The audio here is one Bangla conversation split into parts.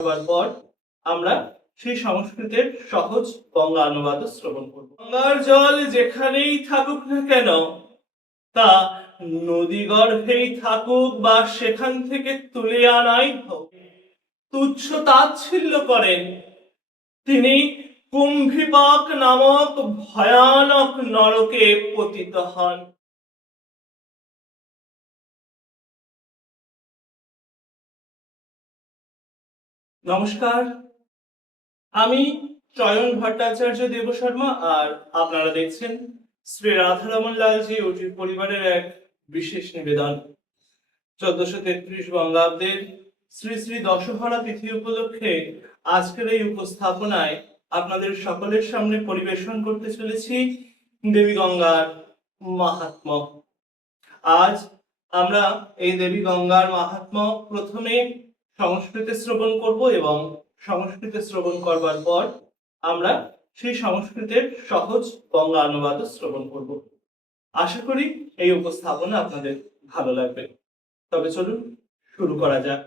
করবার পর আমরা সেই সংস্কৃতের সহজ বঙ্গা অনুবাদ শ্রবণ করব। গঙ্গার জল যেখানেই থাকুক না কেন, তা নদী গর্ভেই থাকুক বা সেখান থেকে তুলে আনাই হোক, তুচ্ছ তাচ্ছিল্য করেন তিনি কুম্ভীপাক নামক ভয়ানক নরকে পতিত হন। নমস্কার, আমি চয়ন ভট্টাচার্য দেবশর্মা, আর আপনারা দেখছেন শ্রী রাধারমন লালজি ইউটিউব পরিবারের এক বিশেষ নিবেদন। 1433 বঙ্গাব্দের শ্রী শ্রী দশহরা তিথি উপলক্ষে আজকের এই উপস্থাপনায় আপনাদের সকলের সামনে পরিবেশন করতে চলেছি দেবী গঙ্গার মাহাত্ম্য। আজ আমরা এই দেবী গঙ্গার মাহাত্ম্য প্রথমে সংস্কৃতে শ্রবণ করব এবং সংস্কৃতে শ্রবণ করবার পর আমরা সেই সংস্কৃতের সহজ বঙ্গা অনুবাদ শ্রবণ করব। আশা করি এই উপস্থাপনা আপনাদের ভালো লাগবে। তবে চলুন শুরু করা যাক।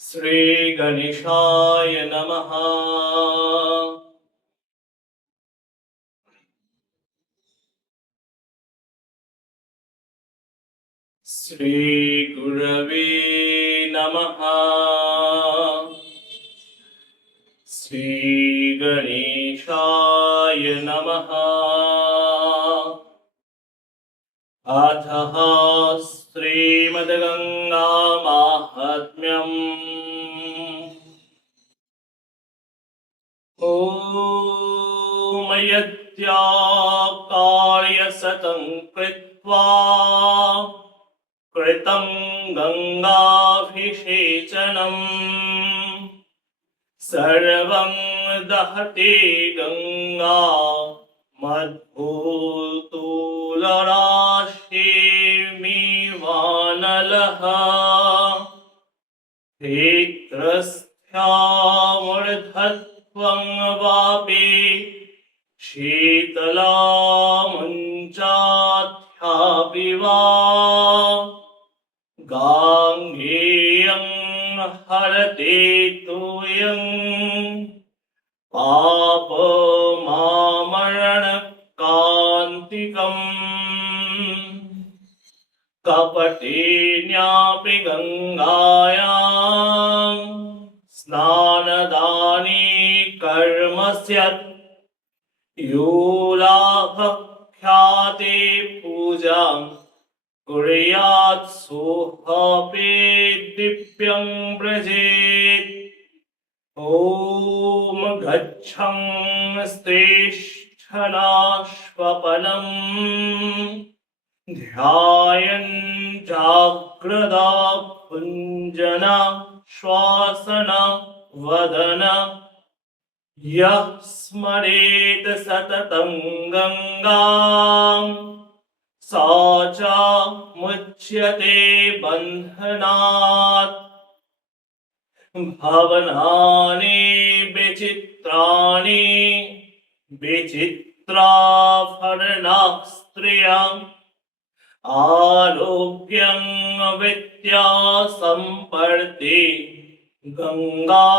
শ্রী গণেশায় নমঃ। শ্রী গুরবে নমঃ। শ্রী গণেশায় নমঃ। अथ श्रीमद्गङ्गा माहात्म्यम्। ॐ यज्ञकार्यशतं कृत्वा कृतं गङ्गाभिषेचनम् सर्वं दहते गङ्गा मद्भूतुलराशिर्मिवानलः क्षेत्रस्थ्यामूर्धत्वं वापि शीतलामुञ्चाध्यापि वा गाङ्गेयं हरते तोयं पापमामरणकान्तिकम् कपटेन्यापि गङ्गायां स्नानदाने कर्म स्यात् यो लाभख्याते पूजां कुर्यात् सोऽपि दिव्यं व्रजेत्। ॐ गच्छं श्रेष्ठनाश्वपनम् ध्यायन् जाग्रदाभुञ्जन श्वासन वदन यः स्मरेत् सततं गङ्गां सा च मुच्यते बन्धनात्। भवनानि विचित्राणि विचित्राभरणाः स्त्रियः आरोग्यं विद्या सम्पत्ति गङ्गा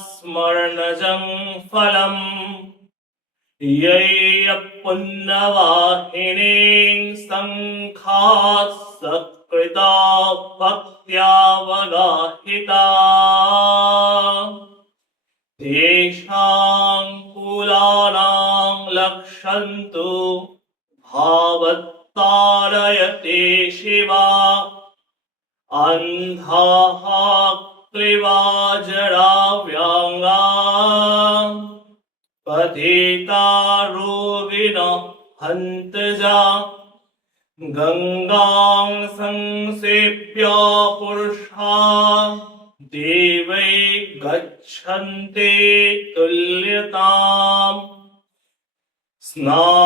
स्मरणजं फलम्। यै पुण्यवाहिनीं सङ्खाः सत्कृता भक्त्यावगाहिता तेषां कुलानां लक्षन्तु भावत्तारयते शिवा। अन्धाः क्लीवाजरा व्यङ्गा पतिता रोगिणः हन्तजा गङ्गां संसेव्य पुरुषा देवै गच्छन्ति तुल्यताम्। स्नानमात्रेण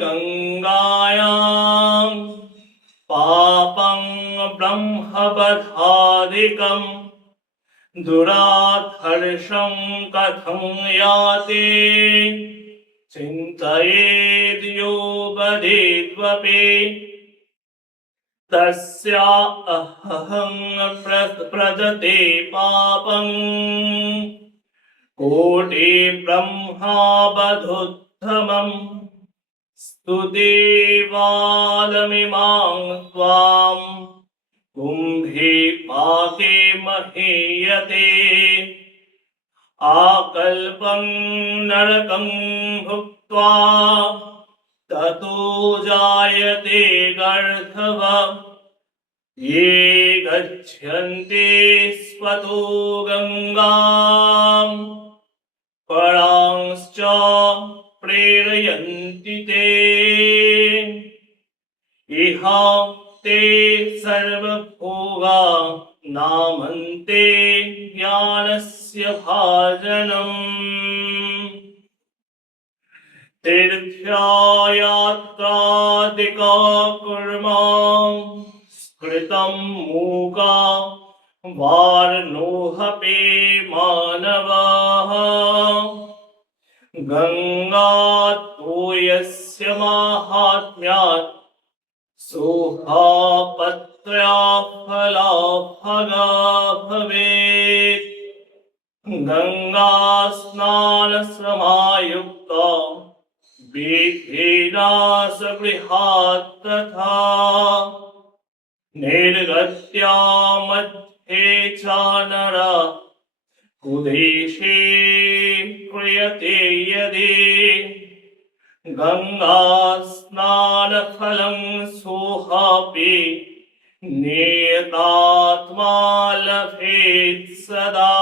गङ्गायां पापं ब्रह्मवधादिकम् दुराधर्षं कथं याति चिन्तयेद् यो वदेद्वपि। तस्या अहं प्रजते पापं कोटि ब्रह्मावधुत्तमम् स्तुतिवालमिमां त्वां कुम्भे पाके महीयते आकल्पं नरकं भुक्त्वा ततो जायते गर्धव ये गच्छन्ति स्वतो गङ्गां परांश्च प्रेरयन्ति ते इह ते सर्वभोगा नामन्ते ज्ञानस्य भाजनम् तीर्थयात्रादिका कुर्मा स्कृतं मूका वारणोऽपि मानवाः गङ्गातोयस्य माहात्म्यात् सोहापत्र्या फला भगा भवेत् गंगा स्नान समायुक्त विधिनाश गृहात् तथा निर्गत्या मध्ये च नर कुदेशे क्रियते यदि गंगा स्नान फलं सोहापि नियतात्मा लभेत् सदा।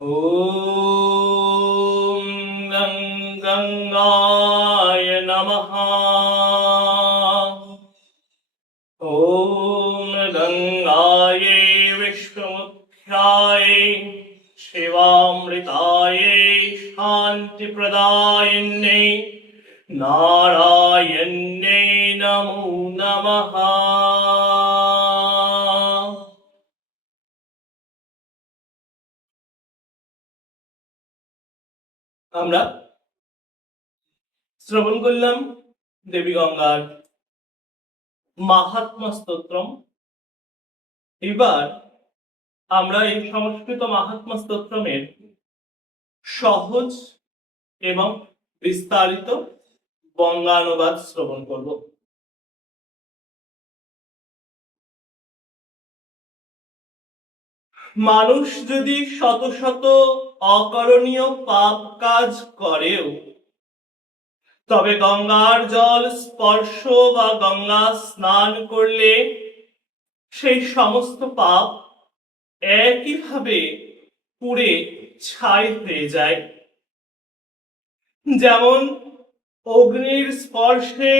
ॐ गंगाय नमः। ॐ गंगायै विष्णुमुख्यायै शिवामृतायै शान्तिप्रदायिन्यै नारायण्यै नमो नमः। আমরা শ্রবণ করলাম দেবী গঙ্গার মাহাত্ম্য স্তোত্রম। এবার আমরা এই সংস্কৃত মাহাত্ম্য স্তোত্রমের সহজ এবং বিস্তারিত বঙ্গানুবাদ শ্রবণ করব। মানুষ যদি শত শত অকরণীয় পাপ কাজ করেও তবে গঙ্গার জল স্পর্শ বা গঙ্গা স্নান করলে সেই সমস্ত পাপ একইভাবে পুড়ে ছাই হয়ে যায়। যেমন অগ্নির স্পর্শে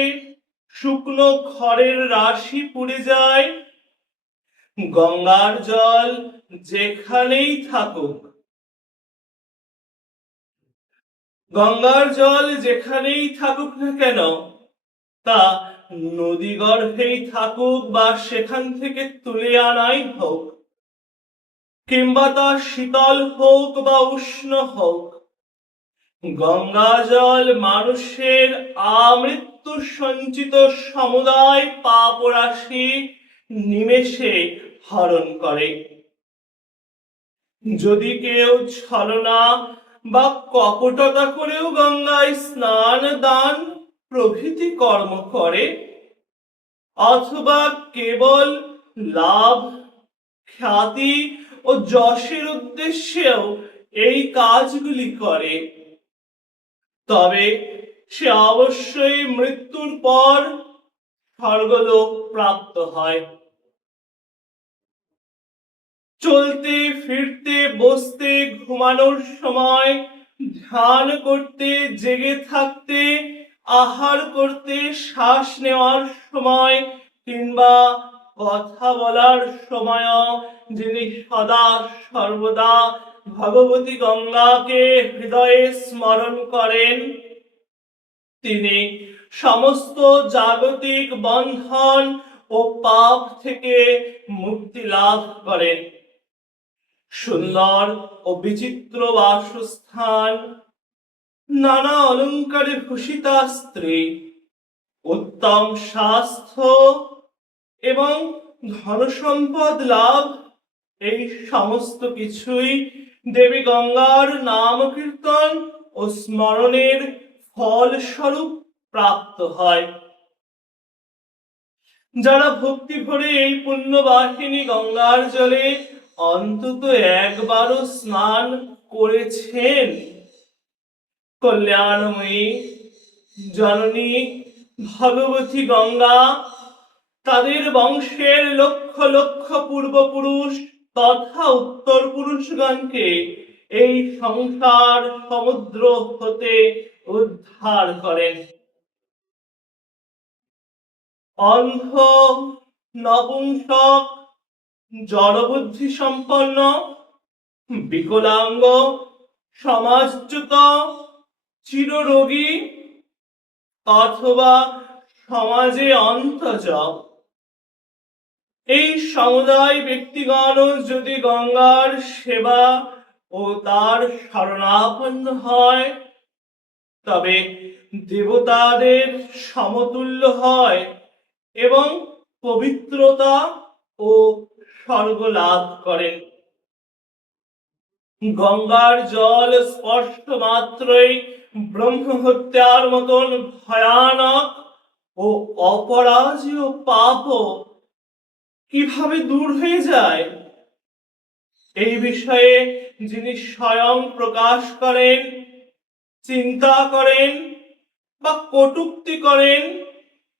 শুকনো খড়ের রাশি পুড়ে যায়, গঙ্গার জল যেখানেই থাকুক, গঙ্গার জল যেখানেই থাকুক না কেন, তা নদী গর্ভেই থাকুক বা সেখান থেকে তুলে আনাই হোক, কিংবা তা শীতল হোক বা উষ্ণ হোক, গঙ্গা জল মানুষের আমৃত্যু সঞ্চিত সমুদায় পাপ রাশি নিমেষে হরণ করে। যদি কেউ ছলনা বা কপটতা করেও গঙ্গায় স্নান দান প্রভৃতি কর্ম করে, অথবা কেবল লাভ খ্যাতি ও যশের উদ্দেশ্যেও এই কাজগুলি করে, তবে সে অবশ্যই মৃত্যুর পর স্বর্গলোক প্রাপ্ত হয়। চলতে ফিরতে বসতে ঘুমানোর সময়, ধ্যান করতে জেগে থাকতে, আহার করতে শ্বাস নেওয়ার সময়, কিংবা কথা বলার সময় যিনি সদা সর্বদা ভগবতী গঙ্গাকে হৃদয়ে স্মরণ করেন, তিনি সমস্ত জাগতিক বন্ধন ও পাপ থেকে মুক্তি লাভ করেন। সুন্দর ও বিচিত্র বাসস্থান, নানা অলঙ্কারে ভূষিতা স্ত্রী, উত্তম স্বাস্থ্য এবং ধনসম্পদ লাভ, এই সমস্ত কিছুই দেবী গঙ্গার নাম কীর্তন ও স্মরণের ফলস্বরূপ প্রাপ্ত হয়। যারা ভক্তি ভরে এই পুণ্যবাহিনী গঙ্গার জলে অন্তত একবারও স্নান করেছেন, কল্যাণময়ী জননী ভগবতী গঙ্গা তাদের বংশের লক্ষ লক্ষ পূর্বপুরুষ তথা উত্তর পুরুষগণকে এই সংসার সমুদ্র হতে উদ্ধার করেন। অন্ধ, নপুংসক, জড়বুদ্ধি সম্পন্ন, বিকলাঙ্গ, সমাজচ্যুত, চিররোগী অথবা সমাজে অন্তজ, এই সমুদায় ব্যক্তিগণ যদি গঙ্গার সেবা ও তার শরণাপন্ন হয়, তবে দেবতাদের সমতুল্য হয় এবং পবিত্রতা ও স্বর্গ লাভ করেন। গঙ্গার জল স্পর্শ মাত্রই ব্রহ্ম হত্যার মতন ভয়ানক ও অপরাজেয় পাপ কিভাবে দূর হয়ে যায়, এই বিষয়ে যিনি স্বয়ং প্রকাশ করেন, চিন্তা করেন বা কটূক্তি করেন,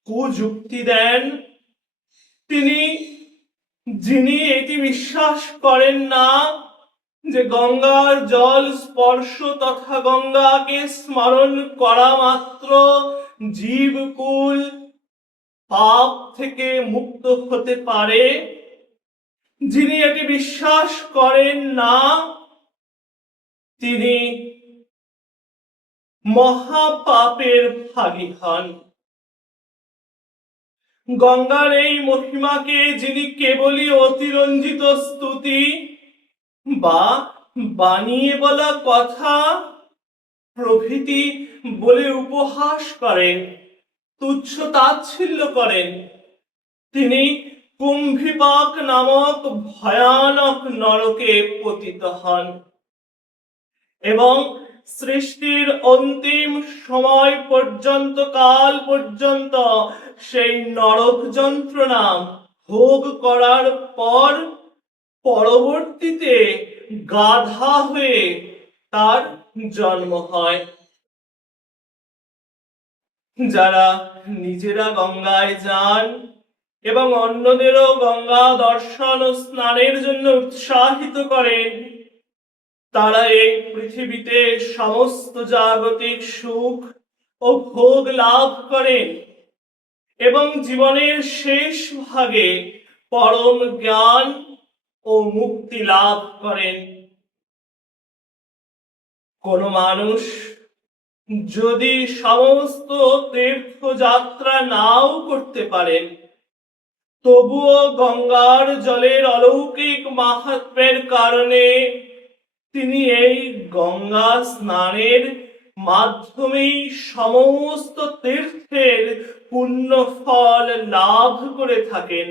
কুযুক্তি দেন, যিনি এটি বিশ্বাস করেন না যে গঙ্গার জল স্পর্শ তথা গঙ্গাকে স্মরণ করা মাত্র জীবকুল পাপ থেকে মুক্ত হতে পারে, যিনি এটি বিশ্বাস করেন না, তিনি মহাপাপের ভাগী হন। গঙ্গার এই মহিমাকে যিনি কেবলই অতিরঞ্জিত স্তুতি বা বানিয়ে বলা কথা প্রভৃতি বলে উপহাস করেন, তুচ্ছ তাচ্ছিল্য করেন, তিনি কুম্ভীপাক নামক ভয়ানক নরকে পতিত হন এবং সৃষ্টির অন্তিম সময় পর্যন্ত কাল পর্যন্ত সেই নরক যন্ত্রণা ভোগ করার পর পরবর্তীতে গাধা হয়ে তার জন্ম হয়। যারা নিজেরা গঙ্গায় যান এবং অন্যদেরও গঙ্গা দর্শন ও স্নানের জন্য উৎসাহিত করেন, তারা এই পৃথিবীতে সমস্ত জাগতিক সুখ ও ভোগ লাভ করেন এবং জীবনের শেষ ভাগে পরম জ্ঞান ও মুক্তি লাভ করেন। কোন মানুষ যদি সমস্ত তীর্থযাত্রা নাও করতে পারেন, তবুও গঙ্গার জলের অলৌকিক মাহাত্ম্যের কারণে তিনি এই গঙ্গা স্নানের মাধ্যমেই সমস্ত তীর্থের পুণ্য ফল লাভ করে থাকেন।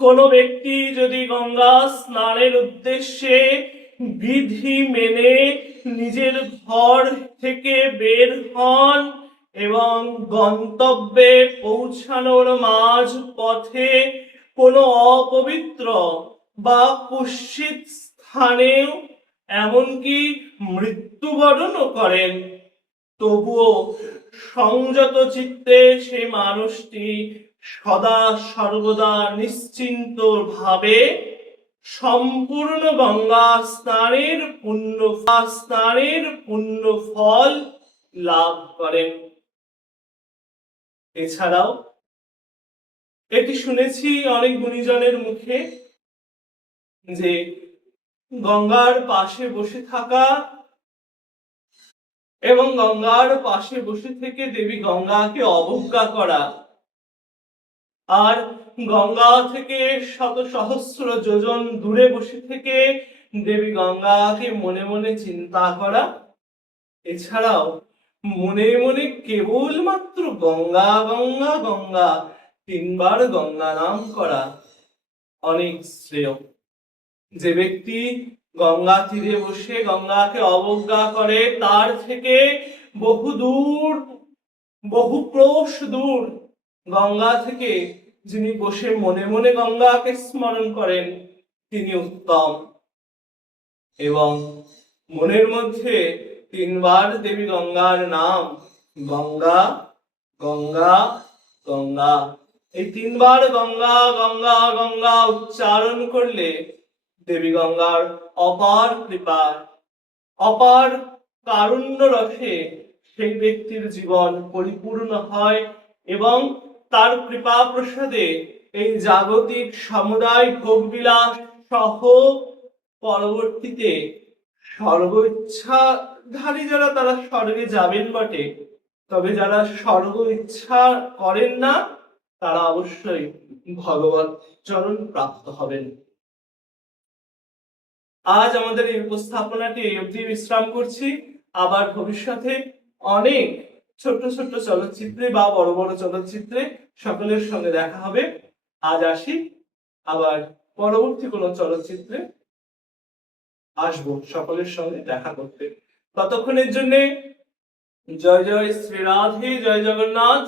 কোন ব্যক্তি যদি গঙ্গা স্নানের উদ্দেশ্যে বিধি মেনে নিজের ঘর থেকে বের হন এবং গন্তব্যে পৌঁছানোর মাঝ পথে কোনো অপবিত্র বা কুৎসিত স্থানেও এমনকি মৃত্যুবরণও করেন, তবুও সংযত চিত্তে সেই মানুষটি সদা সর্বদা নিশ্চিন্ত ভাবে সম্পূর্ণ গঙ্গা স্নানের পুণ্য ফল লাভ করেন। এছাড়াও এটি শুনেছি অনেক গুণীজনের মুখে যে গঙ্গার পাশে বসে থাকা এবং গঙ্গার পাশে বসে থেকে দেবী গঙ্গাকে অবজ্ঞা করা, আর গঙ্গা থেকে শত সহস্র যোজন দূরে বসে থেকে দেবী গঙ্গাকে মনে মনে চিন্তা করা, এছাড়াও মনে মনে কেবলমাত্র গঙ্গা গঙ্গা গঙ্গা তিনবার গঙ্গা নাম করা অনেক শ্রেয়। যে ব্যক্তি গঙ্গা তীরে বসে গঙ্গাকে অবজ্ঞা করে তার থেকে বহু দূর, বহু ক্রোশ দূর গঙ্গা থেকে যিনি বসে মনে মনে গঙ্গাকে স্মরণ করেন তিনি উত্তম। এবং মনের মধ্যে তিনবার দেবী গঙ্গার নাম গঙ্গা গঙ্গা গঙ্গা, এই তিনবার গঙ্গা গঙ্গা গঙ্গা উচ্চারণ করলে দেবী গঙ্গার অপার কৃপা, অপার কারুণ্য রসে সেই ব্যক্তির জীবন পরিপূর্ণ হয় এবং তার কৃপা প্রসাদে এই জাগতিক সমুদায় ভোগবিলাস সহ পরবর্তীতে স্বর্গ ইচ্ছাধারী যারা তারা স্বর্গে যাবেন বটে, তবে যারা স্বর্গ ইচ্ছা করেন না তারা অবশ্যই ভগবত চরণ প্রাপ্ত হবেন। আজ আমাদের এই উপস্থাপনাটি এই অবধি বিশ্রাম করছি। আবার ভবিষ্যতে অনেক ছোট ছোট চলচ্চিত্রে বা বড় বড় চলচ্চিত্রে সকলের সঙ্গে দেখা হবে। আজ আসি, আবার পরবর্তী কোনো চলচ্চিত্রে আসবো সকলের সঙ্গে দেখা করতে। ততক্ষণের জন্য জয় জয় শ্রী রাধে, জয় জগন্নাথ,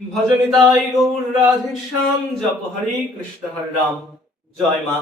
ভজনিতাই গৌর রাধে শ্যাম, জপ হরে কৃষ্ণ হরে রাম, জয় মা।